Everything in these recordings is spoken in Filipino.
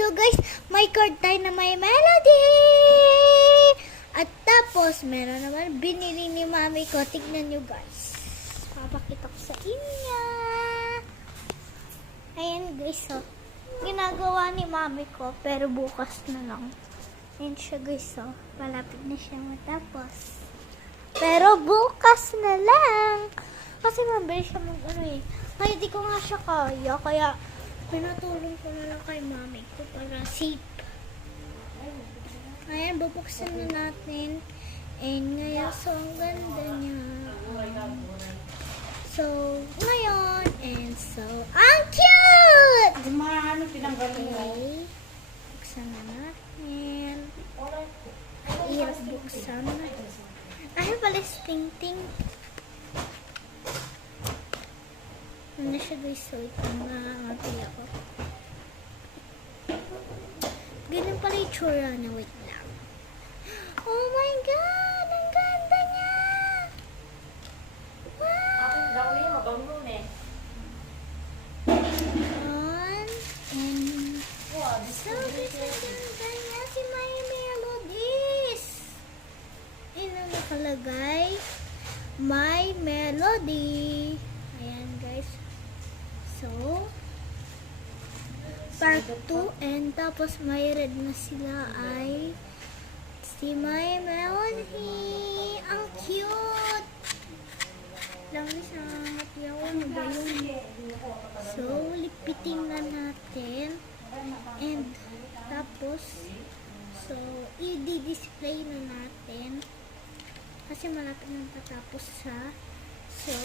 So guys, may card tayo na may melody. At tapos, meron naman binili ni mami ko. Tignan nyo guys. Papakita ko sa inyo. Ayan guys, so. Ginagawa ni mami ko, pero bukas na lang. Ayan siya guys, so. Malapit na siya matapos. Pero bukas na lang. Kasi mabilis siya mag-ano eh. Kaya di ko nga siya kaya. Kaya pinatulong ko na lang kay mami ko para safe. Ayan, bubuksan na natin. And ngayon, so ang ganda niya. So, ngayon, and so, ang cute! Okay. Buksan na natin. Hirap buksan. Ay, pala ting-ting. Ano siya guys, so ito nakakapil ako. Ganun pala yung tsura na, wait lang. Oh my God! Ang ganda niya! Wow! And so guys, ang ganda niya si My Melodies! Yun ang nakalagay. My Melody. Ayan guys. So, part 2 and tapos may red na sila ay si My Melody. Ang cute! Lang siya. Ano ba yun? So, lipitin na natin. And tapos, so, i-display na natin. Kasi malapit nang patapos siya. So,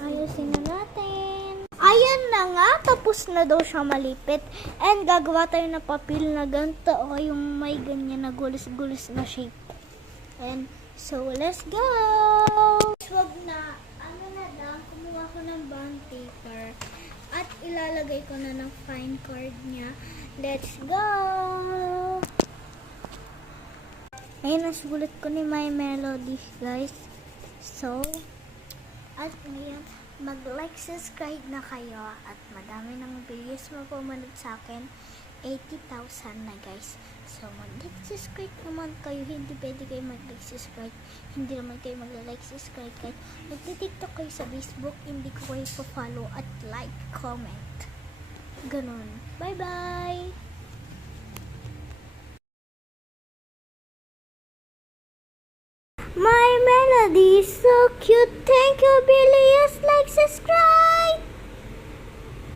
ayusin na natin. Ayan na nga, tapos na daw siya malipit. And gagawa tayo ng papel na ganito o yung may ganyan na gulis-gulis na shape. And so, let's go! Wag na, ano na lang, kumuha ko ng bond paper at ilalagay ko na ng fine card niya. Let's go! Ayun, nasulat ko ni My Melody, guys. So, at ngayon, mag-like, subscribe na kayo at madami ng videos mapumunod sa akin. 80,000 na guys. So, mag-like, subscribe naman kayo. Hindi pwede kayo mag-like, subscribe. Hindi naman kayo mag-like, subscribe kahit nagtitiktok kayo sa Facebook. Hindi ko kayo pa-follow at like, comment. Ganon. Bye-bye! My Melody is so cute. Thank you, Billy. Yes, like, subscribe.